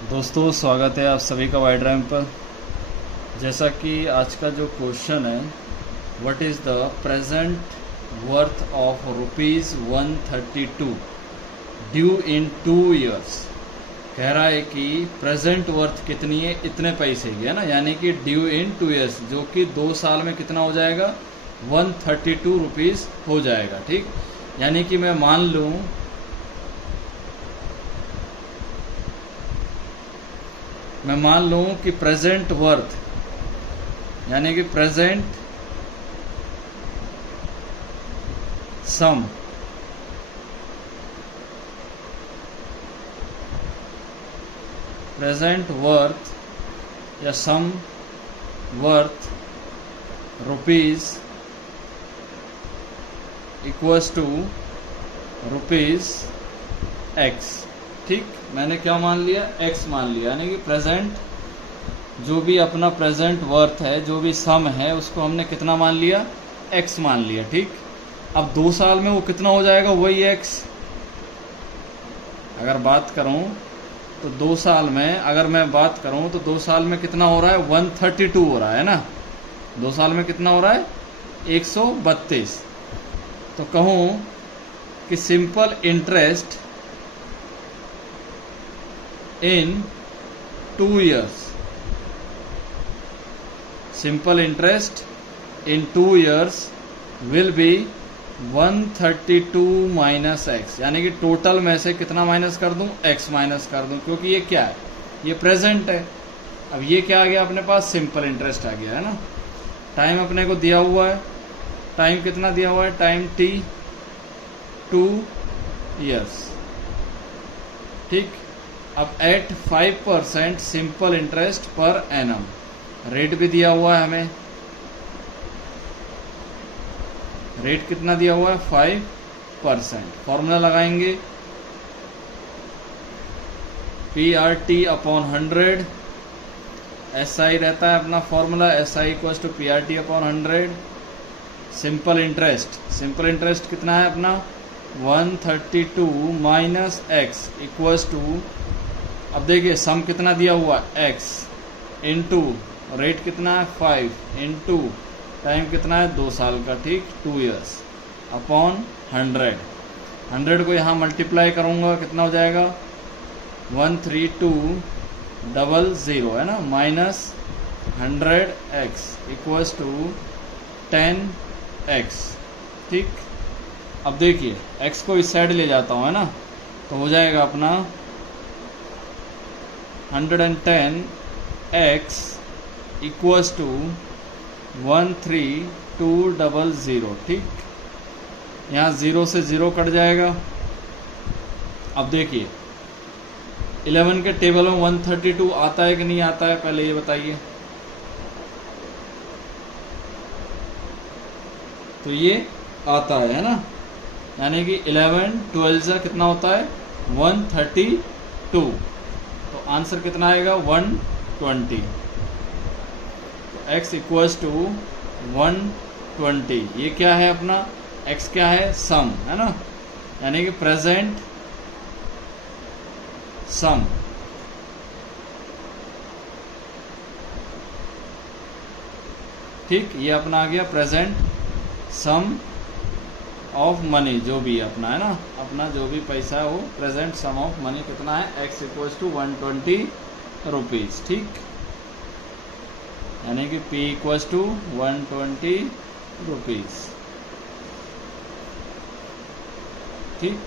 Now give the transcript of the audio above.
दोस्तों स्वागत है आप सभी का वाइड रैम पर। जैसा कि आज का जो क्वेश्चन है, what is the present worth of ₹132 due in 2 years। कह रहा है कि प्रेजेंट वर्थ कितनी है, इतने पैसे की है ना, यानी कि ड्यू इन 2 years, जो कि 2 साल में कितना हो जाएगा, ₹132 हो जाएगा। ठीक, यानी कि मैं मान लूँ कि प्रेजेंट वर्थ यानी कि प्रेजेंट सम प्रेजेंट वर्थ या sum worth rupees equals to rupees X. ठीक, मैंने क्या मान लिया, एक्स मान लिया, यानी कि प्रेजेंट जो भी अपना प्रेजेंट वर्थ है, जो भी सम है, उसको हमने कितना मान लिया, एक्स मान लिया। ठीक, अब 2 साल में वो कितना हो जाएगा, वही एक्स। अगर बात करूं तो 2 साल में, अगर मैं बात करूं तो 2 साल में कितना हो रहा है, 132 हो रहा है ना। 2 साल में कितना हो रहा है, 132। तो कहूं कि simple interest in 2 years, simple interest in 2 years will be 132 minus x, यानी कि टोटल में से कितना माइनस कर दूं, x माइनस कर दूं, क्योंकि ये क्या है, ये प्रेजेंट है। अब ये क्या आ गया अपने पास, सिंपल इंटरेस्ट आ गया है ना। टाइम अपने को दिया हुआ है, टाइम कितना दिया हुआ है, टाइम t 2 years। ठीक, अब at 5% simple interest per annum, rate भी दिया हुआ है हमें, रेट कितना दिया हुआ है, 5%। फॉर्मूला लगाएंगे, PRT/100, SI रहता है अपना फॉर्मूला, SI equals to PRT/100। Simple interest कितना है अपना, 132 माइनस एक्स इक्वल्स टू, अब देखिए सम कितना दिया हुआ, x इंटू रेट कितना है, 5 इंटू टाइम कितना है, 2 साल का। ठीक, 2 years अपॉन 100 को यहाँ मल्टीप्लाई करूँगा, कितना हो जाएगा, 13200 है ना, minus 100x equals to 10x। ठीक, अब देखिए x को इस साइड ले जाता हूँ है ना, तो हो जाएगा अपना 110x इक्वल्स टू 13200। ठीक, यहाँ 0 से 0 कट जाएगा। अब देखिए 11 के टेबल में 132 आता है कि नहीं आता है, पहले ये बताइए। तो ये आता है ना, यानी कि 11 12 कितना होता है, 132। तो आंसर कितना आएगा, 120। तो x इक्वल्स टू 120। ये क्या है अपना, x क्या है, सम है ना, यानी कि प्रेजेंट सम। ठीक, ये अपना आ गया प्रेजेंट सम ऑफ मनी, जो भी अपना है ना, अपना जो भी पैसा है वो प्रेजेंट सम ऑफ मनी कितना है, x इक्वल्स टू 120 रुपीज। ठीक, यानी कि p इक्वल्स टू 120 रुपीज। ठीक।